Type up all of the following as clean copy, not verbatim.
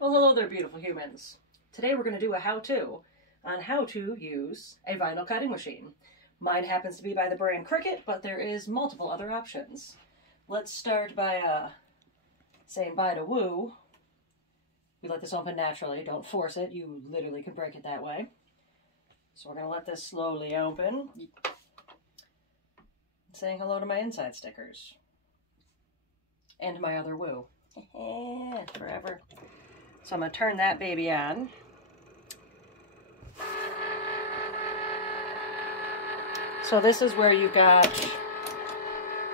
Well, hello there, beautiful humans. Today we're going to do a how-to on how to use a vinyl cutting machine. Mine happens to be by the brand CRICUT, but there is multiple other options. Let's start by saying bye to Woo. We let this open naturally. Don't force it. You literally can break it that way. So we're going to let this slowly open. Saying hello to my inside stickers. And my other Woo. Forever. So I'm going to turn that baby on. So this is where you got,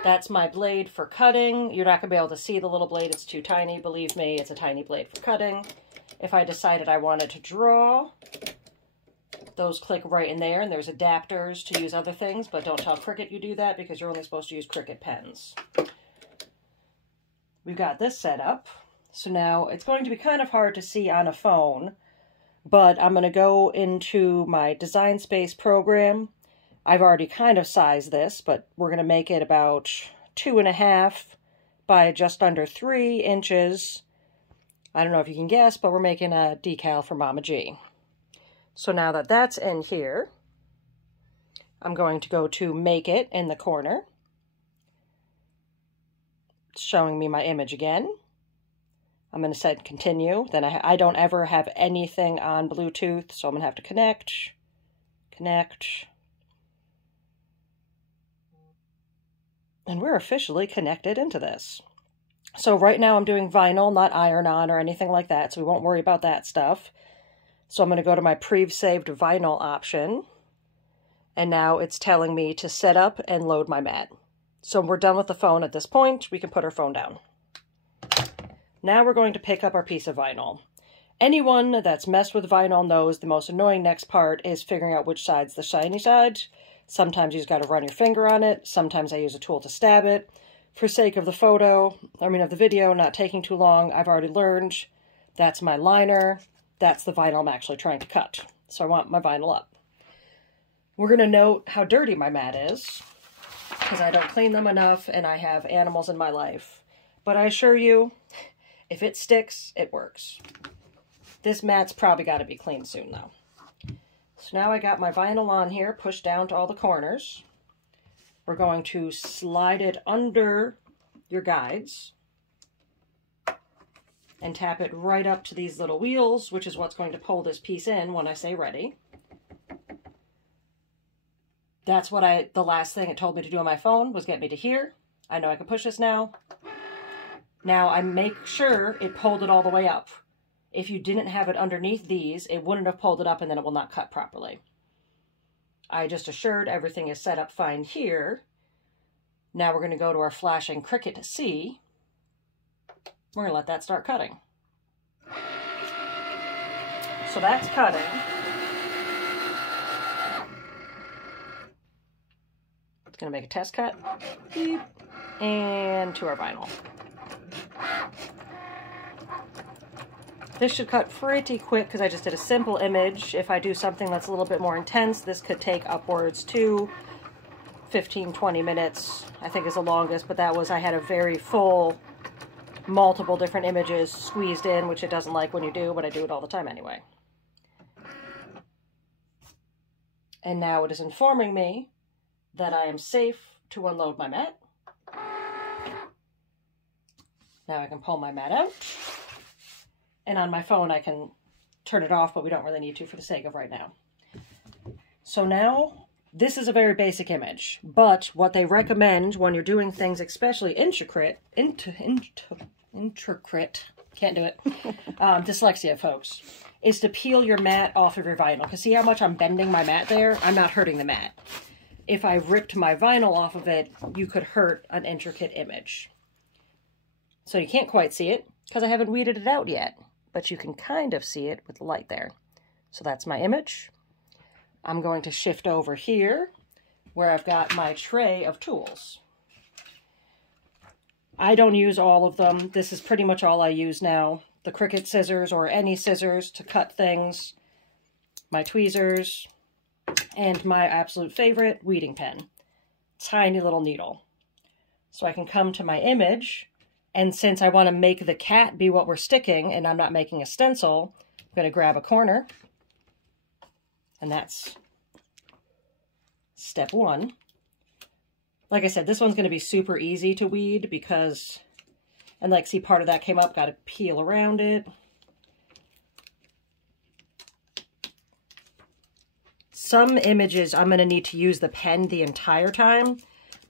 that's my blade for cutting. You're not going to be able to see the little blade. It's too tiny. Believe me, it's a tiny blade for cutting. If I decided I wanted to draw, those click right in there. And there's adapters to use other things, but don't tell CRICUT you do that because you're only supposed to use CRICUT pens. We've got this set up. So now it's going to be kind of hard to see on a phone, but I'm going to go into my Design Space program. I've already kind of sized this, but we're going to make it about 2.5 by just under 3 inches. I don't know if you can guess, but we're making a decal for Mama G. So now that that's in here, I'm going to go to Make It in the corner. It's showing me my image again. I'm going to set continue. Then I don't ever have anything on Bluetooth, so I'm going to have to connect. And we're officially connected into this. So right now I'm doing vinyl, not iron-on or anything like that, so we won't worry about that stuff. So I'm going to go to my pre-saved vinyl option. And now it's telling me to set up and load my mat. So we're done with the phone at this point. We can put our phone down. Now we're going to pick up our piece of vinyl. Anyone that's messed with vinyl knows the most annoying next part is figuring out which side's the shiny side. Sometimes you just got to run your finger on it. Sometimes I use a tool to stab it. For sake of the of the video not taking too long, I've already learned that's my liner. That's the vinyl I'm actually trying to cut. So I want my vinyl up. We're going to note how dirty my mat is, because I don't clean them enough and I have animals in my life. But I assure you, if it sticks, it works. This mat's probably got to be cleaned soon, though. So now I got my vinyl on here, pushed down to all the corners. We're going to slide it under your guides and tap it right up to these little wheels, which is what's going to pull this piece in when I say ready. That's what the last thing it told me to do on my phone was get me to here. I know I can push this now. Now I make sure it pulled it all the way up. If you didn't have it underneath these, it wouldn't have pulled it up and then it will not cut properly. I just assured everything is set up fine here. Now we're going to go to our flashing CRICUT C. We're going to let that start cutting. So that's cutting. It's going to make a test cut. Beep. And to our vinyl. This should cut pretty quick because I just did a simple image. If I do something that's a little bit more intense, this could take upwards to 15-20 minutes, I think is the longest, but that was, I had a very full, multiple different images squeezed in, which it doesn't like when you do, but I do it all the time anyway. And now it is informing me that I am safe to unload my mat. Now I can pull my mat out. And on my phone, I can turn it off, but we don't really need to for the sake of right now. So now, this is a very basic image, but what they recommend when you're doing things, especially intricate, can't do it, dyslexia, folks, is to peel your mat off of your vinyl. Because see how much I'm bending my mat there? I'm not hurting the mat. If I ripped my vinyl off of it, you could hurt an intricate image. So you can't quite see it, because I haven't weeded it out yet. But you can kind of see it with the light there. So that's my image. I'm going to shift over here where I've got my tray of tools. I don't use all of them. This is pretty much all I use now. The CRICUT scissors or any scissors to cut things, my tweezers, and my absolute favorite, weeding pen. Tiny little needle. So I can come to my image And since I want to make the cat be what we're sticking and I'm not making a stencil, I'm going to grab a corner. And that's step one. Like I said, this one's going to be super easy to weed because, and like, see, part of that came up, got to peel around it. Some images I'm going to need to use the pen the entire time,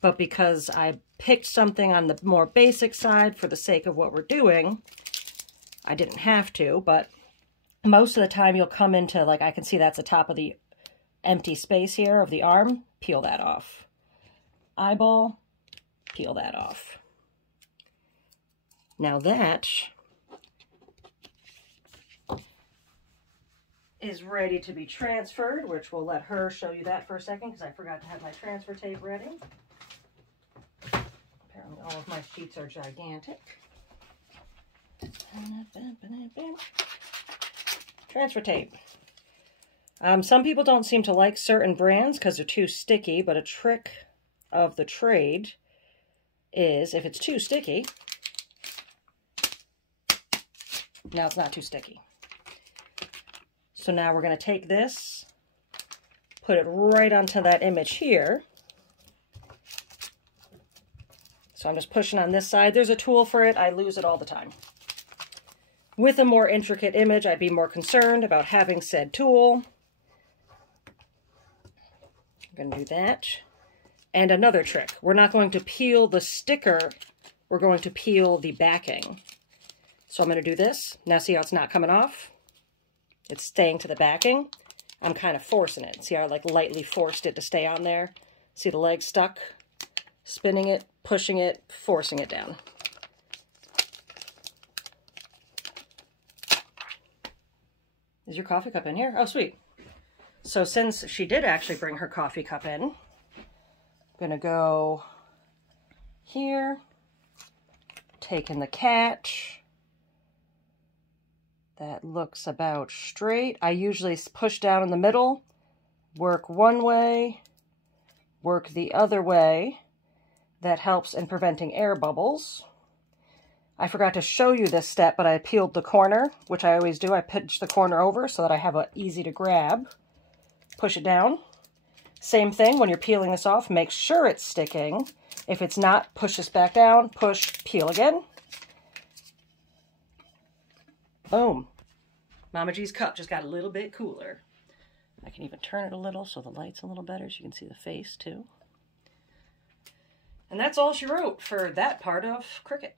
but because I picked something on the more basic side for the sake of what we're doing, I didn't have to, but most of the time you'll come into, like, I can see that's the top of the empty space here of the arm, peel that off. Eyeball, peel that off. Now that is ready to be transferred, which we'll let her show you that for a second because I forgot to have my transfer tape ready. Apparently all of my sheets are gigantic. Transfer tape. Some people don't seem to like certain brands because they're too sticky, but a trick of the trade is if it's too sticky, now it's not too sticky. So now we're going to take this, put it right onto that image here. So I'm just pushing on this side. There's a tool for it. I lose it all the time. With a more intricate image, I'd be more concerned about having said tool. I'm going to do that. And another trick. We're not going to peel the sticker. We're going to peel the backing. So I'm going to do this. Now see how it's not coming off? It's staying to the backing. I'm kind of forcing it. See how I like lightly forced it to stay on there? See the leg stuck? Spinning it, pushing it, forcing it down. Is your coffee cup in here? Oh, sweet. So since she did actually bring her coffee cup in, I'm going to go here, taking the cat. That looks about straight. I usually push down in the middle, work one way, work the other way. That helps in preventing air bubbles. I forgot to show you this step, but I peeled the corner, which I always do. I pinch the corner over so that I have it easy to grab. Push it down. Same thing, when you're peeling this off, make sure it's sticking. If it's not, push this back down, push, peel again. Boom. Mama G's cup just got a little bit cooler. I can even turn it a little so the light's a little better so you can see the face too. And that's all she wrote for that part of Cricut.